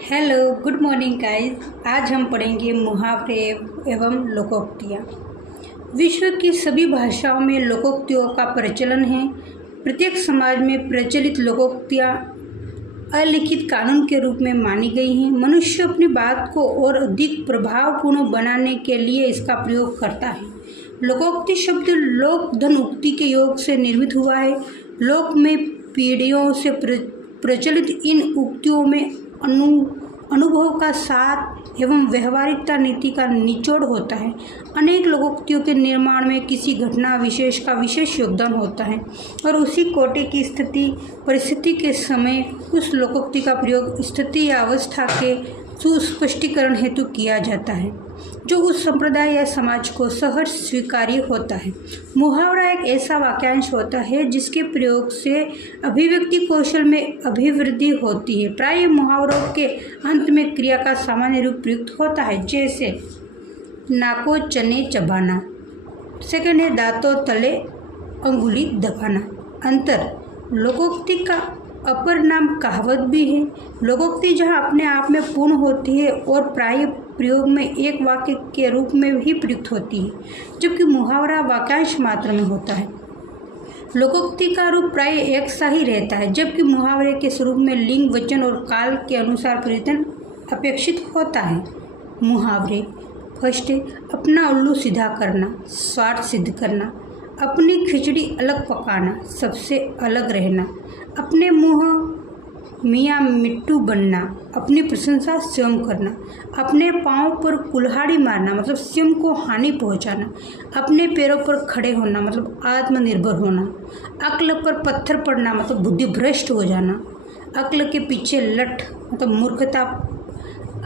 Hello, good morning guys. आज हम पढ़ेंगे मुहावरे एवं लोकोक्तियाँ। विश्व की सभी भाषाओं में लोकोक्तियों का प्रचलन है। प्रत्येक समाज में प्रचलित लोकोक्तियाँ अलिखित कानून के रूप में मानी गई हैं। मनुष्य अपनी बात को और अधिक प्रभावपूर्ण बनाने के लिए इसका प्रयोग करता है। लोकोक्ति शब्द लोक धन उक्ति के योग से निर्मित हुआ है। लोक में पीढ़ियों से प्रचलित इन उक्तियों में अनुभव का सार एवं व्यवहारिकता नीति का निचोड़ होता है। अनेक लोकोक्तियों के निर्माण में किसी घटना विशेष का विशेष योगदान होता है और उसी कोटि की स्थिति परिस्थिति के समय उस लोकोक्ति का प्रयोग स्थिति या अवस्था के सुस्पष्टीकरण हेतु किया जाता है, जो उस संप्रदाय या समाज को सहज स्वीकार्य होता है। मुहावरा एक ऐसा वाक्यांश होता है जिसके प्रयोग से अभिव्यक्ति कौशल में अभिवृद्धि होती है। प्राय मुहावरों के अंत में क्रिया का सामान्य रूप प्रयुक्त होता है, जैसे नाको चने चबाना। सेकंड है दांतों तले अंगुली दबाना। अंतर लोकोक्ति का अपर नाम कहावत भी है। लोकोक्ति जहाँ अपने आप में पूर्ण होती है और प्राय प्रयोग में एक वाक्य के रूप में ही प्रयुक्त होती है, जबकि मुहावरा वाक्यांश मात्र में होता है। लोकोक्ति का रूप प्राय एक सा ही रहता है, जबकि मुहावरे के स्वरूप में लिंग, वचन और काल के अनुसार परिवर्तन अपेक्षित होता है। मुहावरे फर्स्ट है अपना उल्लू सीधा करना, स्वार्थ सिद्ध करना, अपनी खिचड़ी अलग पकाना, सबसे अलग रहना, अपने मुँह मियाँ मिट्टू बनना, अपनी प्रशंसा स्वयं करना, अपने पाँव पर कुल्हाड़ी मारना मतलब स्वयं को हानि पहुँचाना, अपने पैरों पर खड़े होना मतलब आत्मनिर्भर होना, अक्ल पर पत्थर पड़ना मतलब बुद्धिभ्रष्ट हो जाना, अक्ल के पीछे लट मतलब मूर्खता,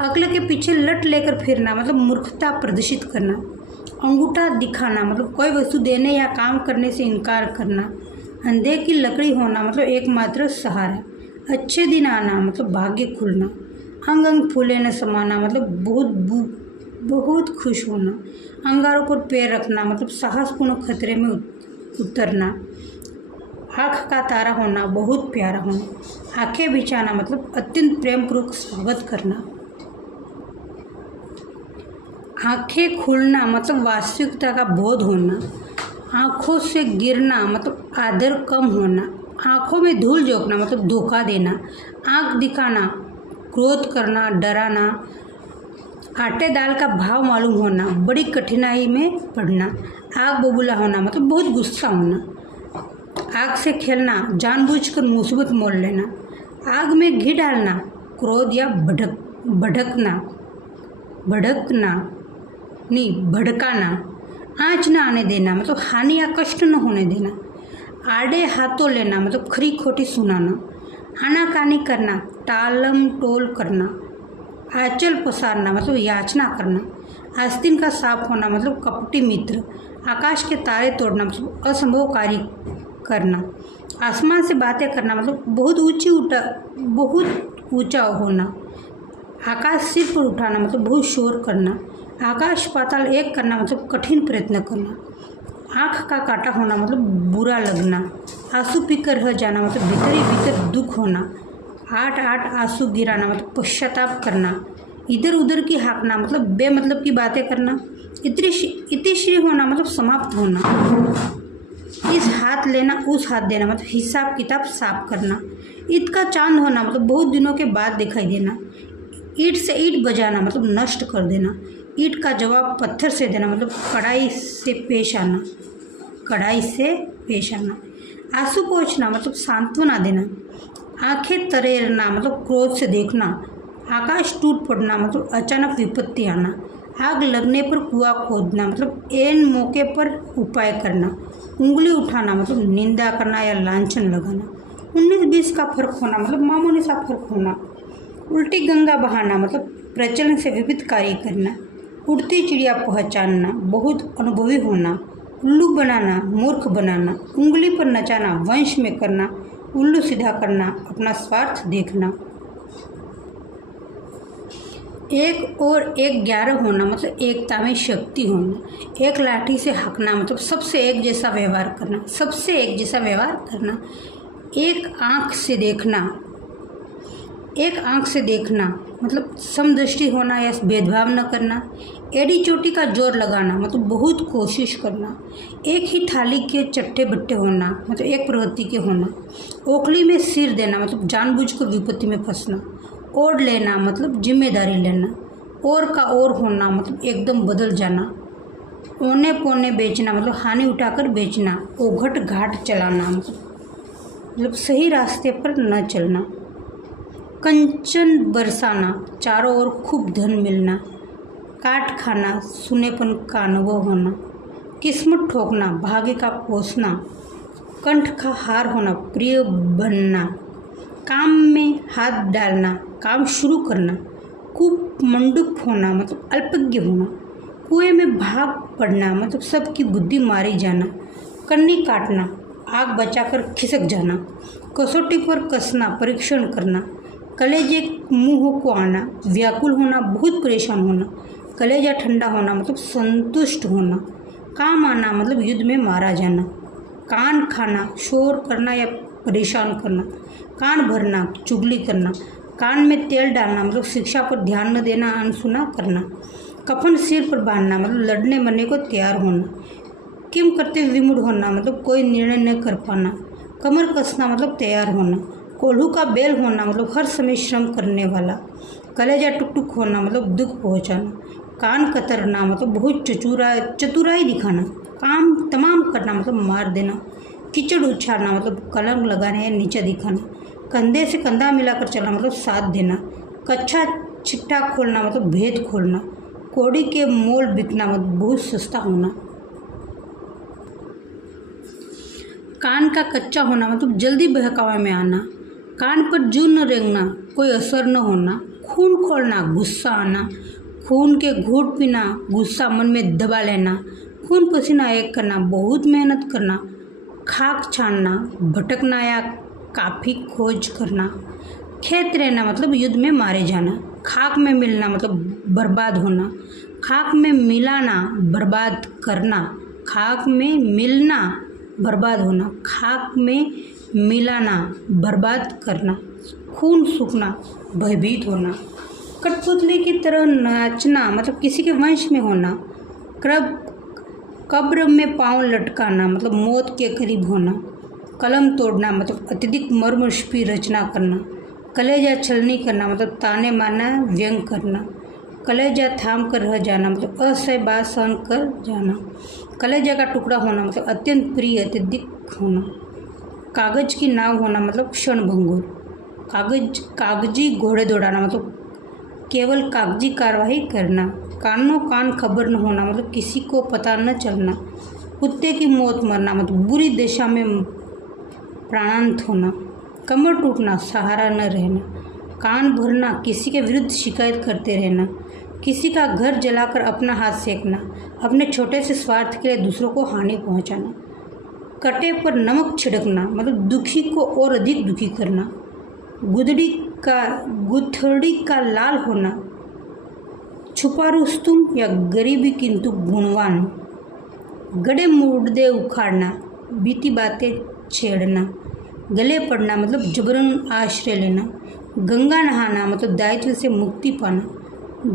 अक्ल के पीछे लट लेकर फिरना मतलब मूर्खता प्रदर्शित करना, अंगूठा दिखाना मतलब कोई वस्तु देने या काम करने से इनकार करना, अंधे की लकड़ी होना मतलब एकमात्र सहारा, अच्छे दिन आना मतलब भाग्य खुलना, अंग अंग फूले न समाना मतलब बहुत खुश होना, अंगारों पर पैर रखना मतलब साहसपूर्ण खतरे में उतरना, आँख का तारा होना बहुत प्यारा होना, आंखें बिछाना मतलब अत्यंत प्रेमपूर्वक स्वागत करना, आंखें खुलना मतलब वास्तविकता का बोध होना, आँखों से गिरना मतलब आदर कम होना, आँखों में धूल झोंकना मतलब धोखा देना, आँख दिखाना क्रोध करना, डराना, आटे दाल का भाव मालूम होना, बड़ी कठिनाई में पड़ना, आग बबूला होना मतलब बहुत गुस्सा होना, आग से खेलना जानबूझकर मुसीबत मोल लेना, आग में घी डालना क्रोध या भड़काना, आँच न आने देना मतलब हानि या कष्ट न होने देना, आड़े हाथों लेना मतलब खरी खोटी सुनाना, आनाकानी करना टालम टोल करना, आंचल पसारना मतलब याचना करना, आस्तीन का साफ होना मतलब कपटी मित्र, आकाश के तारे तोड़ना मतलब असंभव कार्य करना, आसमान से बातें करना मतलब बहुत ऊंचा होना, आकाश सिर पर उठाना मतलब बहुत शोर करना, आकाश पाताल एक करना मतलब कठिन प्रयत्न करना, आँख का काटा होना मतलब बुरा लगना, आंसू पीकर रह जाना मतलब भीतर ही भीतर दुख होना, आठ आंसू गिराना मतलब पश्चाताप करना, इधर उधर की हाँकना मतलब बेमतलब की बातें करना, इतिश्री होना मतलब समाप्त होना, इस हाथ लेना उस हाथ देना मतलब हिसाब किताब साफ करना, ईद का चांद होना मतलब बहुत दिनों के बाद दिखाई देना, ईंट से ईंट बजाना मतलब नष्ट कर देना, ईंट का जवाब पत्थर से देना मतलब कड़ाई से पेश आना, आंसू पोंछना मतलब सांत्वना देना, आंखें तरेरना मतलब क्रोध से देखना, आकाश टूट पड़ना मतलब अचानक विपत्ति आना, आग लगने पर कुआं खोदना मतलब ऐन मौके पर उपाय करना, उंगली उठाना मतलब निंदा करना या लांछन लगाना, 19-20 का फर्क होना मतलब मामूली सा फर्क होना, उल्टी गंगा बहाना मतलब प्रचलन से विपरीत कार्य करना, उड़ती चिड़िया पहचानना बहुत अनुभवी होना, उल्लू बनाना मूर्ख बनाना, उंगली पर नचाना वंश में करना, उल्लू सीधा करना अपना स्वार्थ देखना, एक और एक 11 होना मतलब एकता में शक्ति होना, एक लाठी से हाँकना मतलब सबसे एक जैसा व्यवहार करना, एक आँख से देखना एक आंख से देखना मतलब समदृष्टि होना या भेदभाव न करना। एड़ी चोटी का जोर लगाना मतलब बहुत कोशिश करना। एक ही थाली के चट्टे बट्टे होना मतलब एक प्रवृत्ति के होना। ओखली में सिर देना मतलब जानबूझकर विपत्ति में फंसना। ओढ़ लेना मतलब जिम्मेदारी लेना। और का और होना मतलब एकदम बदल जाना। औने पौने बेचना मतलब हानि उठाकर बेचना। ओघट घाट चलाना मतलब सही रास्ते पर न चलना। कंचन बरसाना चारों ओर खूब धन मिलना। काट खाना सुनेपन का अनुभव होना। किस्मत ठोकना भाग्य का पोसना। कंठ का हार होना प्रिय बनना। काम में हाथ डालना काम शुरू करना। कूप मंडूक होना मतलब अल्पज्ञ होना। कुएं में भाग पड़ना मतलब सबकी बुद्धि मारी जाना। कन्नी काटना आग बचाकर खिसक जाना। कसौटी पर कसना परीक्षण करना। कलेजे मुंह को आना व्याकुल होना बहुत परेशान होना। कलेजा ठंडा होना मतलब संतुष्ट होना। काम आना मतलब युद्ध में मारा जाना। कान खाना शोर करना या परेशान करना। कान भरना चुगली करना। कान में तेल डालना मतलब शिक्षा पर ध्यान न देना अनसुना करना। कफन सिर पर बांधना मतलब लड़ने मरने को तैयार होना। किम करते विमूढ़ होना मतलब कोई निर्णय न कर पाना। कमर कसना मतलब तैयार होना। कोल्हू का बैल होना मतलब हर समय श्रम करने वाला। कलेजा टुकटुक होना मतलब दुख पहुंचाना। कान कतरना मतलब बहुत चतुराई दिखाना। काम तमाम करना मतलब मार देना। कीचड़ उछालना मतलब कलंक लगाना या नीचे दिखाना। कंधे से कंधा मिलाकर चलना मतलब साथ देना। कच्चा छिट्टा खोलना मतलब भेद खोलना। कौड़ी के मोल बिकना मतलब बहुत सस्ता होना। कान का कच्चा होना मतलब जल्दी बहकावे में आना। कान पर जू न रेंगना कोई असर न होना। खून खोलना गुस्सा आना। खून के घूंट पीना गुस्सा मन में दबा लेना। खून पसीना एक करना बहुत मेहनत करना। खाक छानना भटकना या काफ़ी खोज करना। खेत रहना मतलब युद्ध में मारे जाना। खाक में मिलना मतलब बर्बाद होना। खाक में मिलाना बर्बाद करना। खाक में मिलना बर्बाद होना। खाक में मिलाना बर्बाद करना। खून सूखना भयभीत होना। कठपुतली की तरह नाचना मतलब किसी के वंश में होना। कब्र में पांव लटकाना मतलब मौत के करीब होना। कलम तोड़ना मतलब अत्यधिक मर्मस्पी रचना करना। कलेजा छलनी करना मतलब ताने मारना व्यंग करना। कलेजा थाम कर रह जाना मतलब असह्य बात सहन कर जाना। कलेजा का टुकड़ा होना मतलब अत्यंत प्रिय अत्यधिक होना। कागज की नाव होना मतलब क्षणभंगुर। कागजी घोड़े दौड़ाना मतलब केवल कागजी कार्रवाई करना। कानों कान खबर न होना मतलब किसी को पता न चलना। कुत्ते की मौत मरना मतलब बुरी दिशा में प्राणांत होना। कमर टूटना सहारा न रहना। कान भरना किसी के विरुद्ध शिकायत करते रहना। किसी का घर जलाकर अपना हाथ सेकना। अपने छोटे से स्वार्थ के लिए दूसरों को हानि पहुंचाना। कटे पर नमक छिड़कना मतलब दुखी को और अधिक दुखी करना। गुथड़ी का लाल होना। छुपा रुस्तुम या गरीबी किंतु गुणवान। गड़े मुर्दे उखाड़ना बीती बातें छेड़ना। गले पड़ना मतलब जबरन आश्रय लेना। गंगा नहाना मतलब दायित्व से मुक्ति पाना।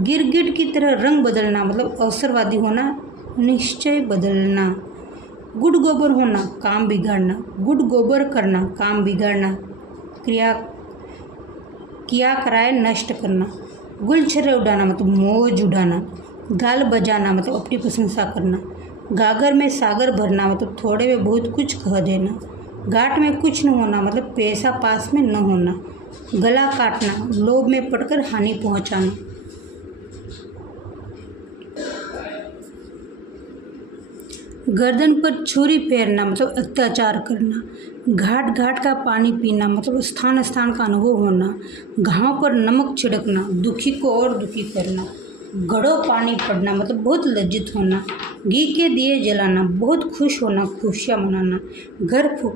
गिरगिट की तरह रंग बदलना मतलब अवसरवादी होना निश्चय बदलना। गुड़ गोबर होना काम बिगाड़ना। गुड़ गोबर करना काम बिगाड़ना। किया कराए नष्ट करना। गुलछर्रे उड़ाना मतलब मौज उड़ाना। गाल बजाना मतलब अपनी प्रशंसा करना। गागर में सागर भरना मतलब थोड़े में बहुत कुछ कह देना। घाट में कुछ न होना मतलब पैसा पास में न होना। गला काटना लोभ में पड़कर हानि पहुंचाना। गर्दन पर छुरी फेरना मतलब अत्याचार करना। घाट घाट का पानी पीना मतलब स्थान स्थान का अनुभव होना। घाव पर नमक छिड़कना दुखी को और दुखी करना। घड़ों पानी पड़ना मतलब बहुत लज्जित होना। घी के दिए जलाना बहुत खुश होना खुशियाँ मनाना। घर फूक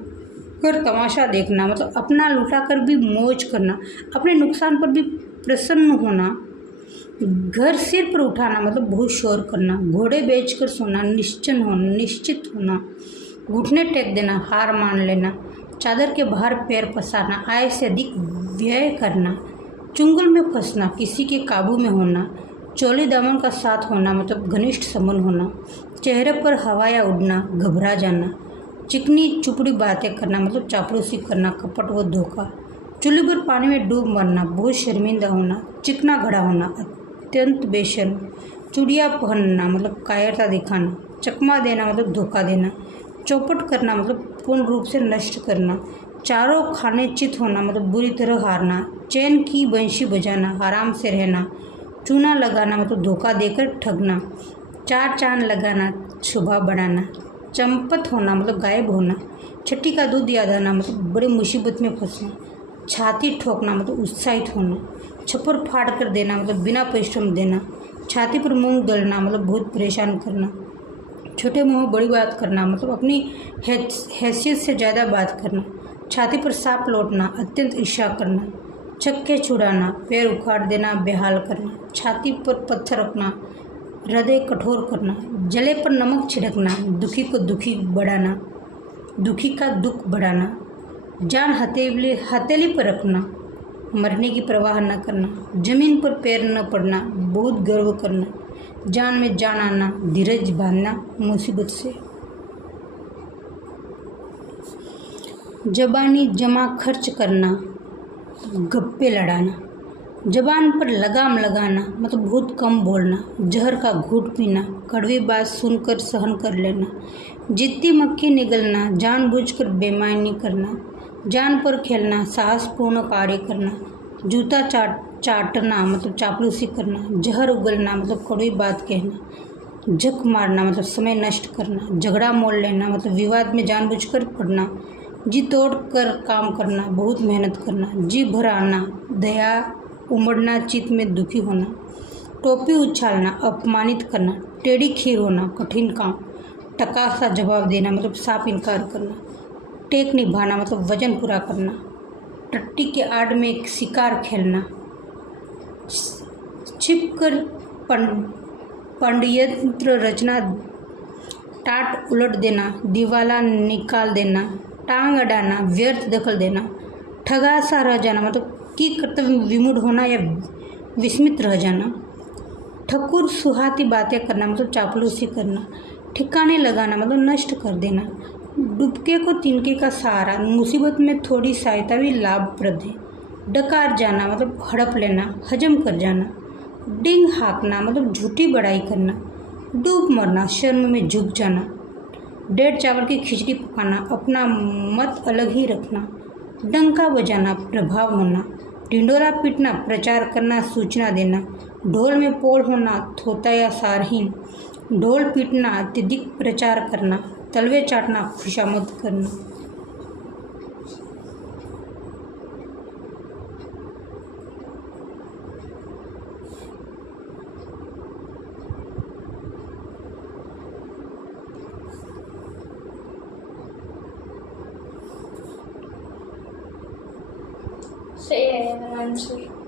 कर तमाशा देखना मतलब अपना लुटा कर भी मौज करना। अपने नुकसान पर भी प्रसन्न होना। घर सिर पर उठाना मतलब बहुत शोर करना। घोड़े बेचकर सोना निश्चित होना। घुटने टेक देना हार मान लेना। चादर के बाहर पैर पसारना आय से अधिक व्यय करना। चुंगल में फंसना, किसी के काबू में होना। चोली दामन का साथ होना मतलब घनिष्ठ संबंध होना। चेहरे पर हवाया उड़ना, घबरा जाना। चिकनी चुपड़ी बातें करना मतलब चापलूसी करना, कपट व धोखा। चूल्हे पर पानी में डूब मरना, बहुत शर्मिंदा होना। चिकना घड़ा होना, अत्यंत बेशर्म। चूड़िया पहनना मतलब कायरता दिखाना। चकमा देना मतलब धोखा देना। चौपट करना मतलब पूर्ण रूप से नष्ट करना। चारों खाने चित होना मतलब बुरी तरह हारना। चैन की बंशी बजाना, आराम से रहना। चूना लगाना मतलब धोखा देकर ठगना। चार चांद लगाना, शोभा बढ़ाना। चंपत होना मतलब गायब होना। छठी का दूध याद आना मतलब बड़ी मुसीबत में फंसना। छाती ठोकना मतलब उत्साहित होना। छप्पर फाड़ कर देना मतलब बिना परिश्रम देना। छाती पर मूंग दलना मतलब बहुत परेशान करना। छोटे मुंह बड़ी बात करना मतलब अपनी हैसियत से ज़्यादा बात करना। छाती पर सांप लौटना, अत्यंत ईर्ष्या करना। चक्के छुड़ाना, पैर उखाड़ देना, बेहाल करना। छाती पर पत्थर रखना, हृदय कठोर करना। जले पर नमक छिड़कना, दुखी को दुखी बढ़ाना, दुखी का दुख बढ़ाना। जान हथेली पर रखना, मरने की परवाह न करना। जमीन पर पैर न पड़ना, बहुत गर्व करना। जान में जान आना, धीरज बांधना मुसीबत से। जबानी जमा खर्च करना, गप्पे लड़ाना। जबान पर लगाम लगाना मतलब बहुत कम बोलना। जहर का घूंट पीना, कड़वी बात सुनकर सहन कर लेना। जिद्दी मक्खी निगलना, जानबूझकर बेईमानी करना। जान पर खेलना, साहसपूर्ण कार्य करना। जूता चाटना मतलब चापलूसी करना। जहर उगलना मतलब कड़वी बात कहना। झक मारना मतलब समय नष्ट करना। झगड़ा मोल लेना मतलब विवाद में जानबूझकर पड़ना। जी तोड़ कर काम करना, बहुत मेहनत करना। जी भर आना, दया उमड़ना, चित्त में दुखी होना। टोपी उछालना, अपमानित करना। टेढ़ी खीर होना, कठिन काम। टका सा जवाब देना मतलब साफ इनकार करना। टेक निभाना मतलब वजन पूरा करना। टट्टी के आड़ में एक शिकार खेलना। छिपकर पंडयंत्र रचना, टाट उलट देना, दिवाला निकाल देना। टांग अड़ाना, व्यर्थ दखल देना। ठगा सा रह जाना मतलब कि कर्तव्य विमूढ़ होना या विस्मित रह जाना। ठकुर सुहाती बातें करना मतलब चापलूसी करना। ठिकाने लगाना मतलब नष्ट कर देना। डुबके को तिनके का सहारा, मुसीबत में थोड़ी सहायता भी लाभप्रद है। डकार जाना मतलब हड़प लेना, हजम कर जाना। डिंग हाँकना मतलब झूठी बड़ाई करना। डूब मरना, शर्म में झुक जाना। डेढ़ चावल की खिचड़ी पकाना, अपना मत अलग ही रखना। डंका बजाना, प्रभाव होना। ढिंडोरा पीटना, प्रचार करना, सूचना देना। ढोल में पोल होना, थोता या सारहीन। ढोल पीटना, अत्यधिक प्रचार करना। तलवे चाटना, खुशामद करना। सही है आंसर।